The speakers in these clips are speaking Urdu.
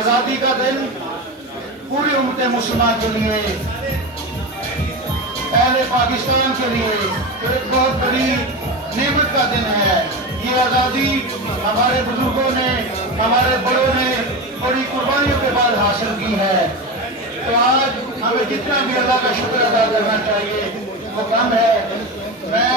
آزادی کا دن پوری امت مسلمان کے لیے، اہل پاکستان کے لیے ایک بہت بڑی نعمت کا دن ہے۔ یہ آزادی ہمارے بزرگوں نے، ہمارے بڑوں نے بڑی قربانیوں کے بعد حاصل کی ہے۔ تو آج ہمیں جتنا بھی اللہ کا شکر ادا کرنا چاہیے وہ کم ہے۔ میں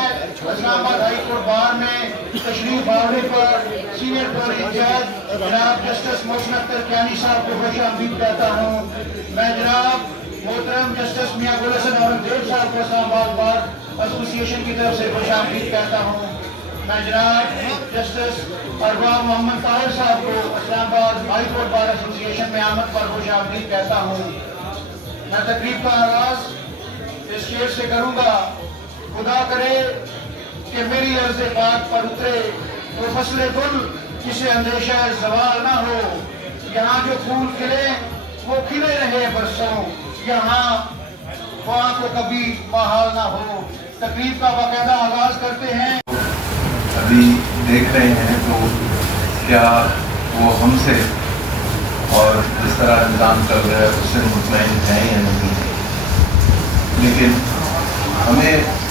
اسلام آباد ہائی کورٹ بار میں تشریف آورے پر سینئر پولیس جج جناب جسٹس محسن اختر کیانی صاحب کو خوش آمدید کہتا ہوں۔ میں جناب محترم جسٹس میاں گل حسن اورنگزیب صاحب کو اسلام آباد بار ایسوسی ایشن کی طرف سے خوش آمدید کہتا ہوں۔ میں جناب جسٹس اروا محمد طاہر صاحب کو اسلام آباد ہائی کورٹ بار ایسوسی ایشن میں آمد پر خوش آمدید کہتا ہوں۔ میں تقریب کا آغاز اس شعر سے کروں گا: خدا کرے کہ میری عرض پاک پر اترے تو فصل گل کسے اندیشہ زوال نہ ہو، یہاں جو پھول کھلے وہ کھلے رہے برسوں، یہاں وہاں کو کبھی بحال نہ ہو۔ تقریب کا باقاعدہ آغاز کرتے ہیں۔ ابھی دیکھ رہے ہیں تو کیا وہ ہم سے اور جس طرح نظام چل رہا ہے اس سے مطمئن ہیں یا نہیں، لیکن ہمیں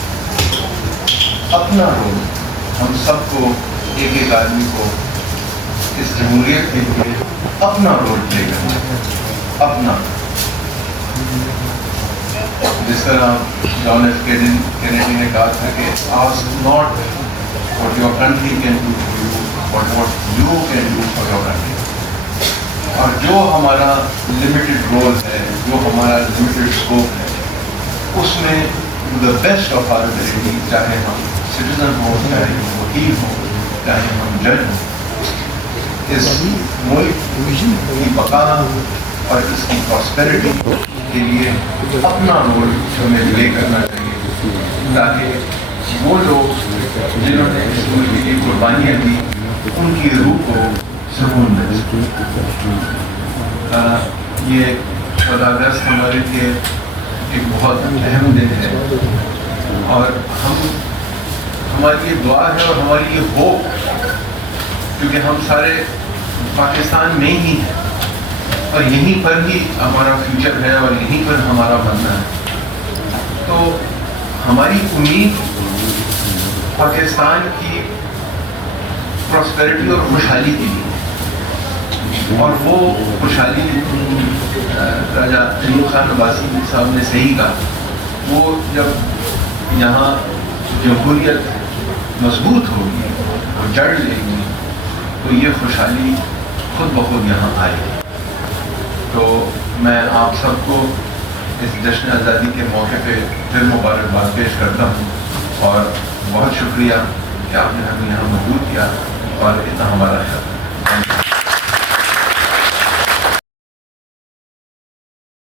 اپنا رول، ہم سب کو ایک ایک آدمی کو اس جمہوریت کے لیے اپنا رول پلے کرنا ہے، اپنا۔ جس طرح جان ایف کینیڈی نے کہا تھا کہ ask not what your country can do for you, but what you can do for your country۔ اور جو ہمارا لمیٹڈ رول ہے، جو ہمارا لمیٹڈ اسکوپ ہے، اس میں the best of our ability، چاہے ہم سٹیزن ہوں، چاہے ہم وکیل ہوں، چاہے ہم جج ہوں، اس ملک کی بقا اور اس کی پراسپیرٹی کے لیے اپنا رول ہمیں پلے کرنا چاہیے، تاکہ وہ لوگ جنہوں نے اس ملک کے لیے قربانیاں دی ان کی روح کو سکون مل سکے۔ یہ 14 اگست ہمارے لیے ایک بہت اہم دن ہے، اور ہماری یہ دعا ہے اور ہماری یہ ہوپ، کیونکہ ہم سارے پاکستان میں ہی ہیں اور یہیں پر ہی ہمارا فیوچر ہے اور یہیں پر ہمارا بننا ہے، تو ہماری امید پاکستان کی پراسپیرٹی اور خوشحالی کے لیے، اور وہ خوشحالی راجہ تیمور خان عباسی صاحب نے صحیح کہا، وہ جب یہاں جمہوریت مضبوط ہوگی اور جڑ لے گی تو یہ خوشحالی خود بخود یہاں آئے گی۔ تو میں آپ سب کو اس جشن آزادی کے موقع پہ پھر مبارکباد پیش کرتا ہوں، اور بہت شکریہ کہ آپ نے ہمیں یہاں مقبول کیا اور اتنا ہمارا خیال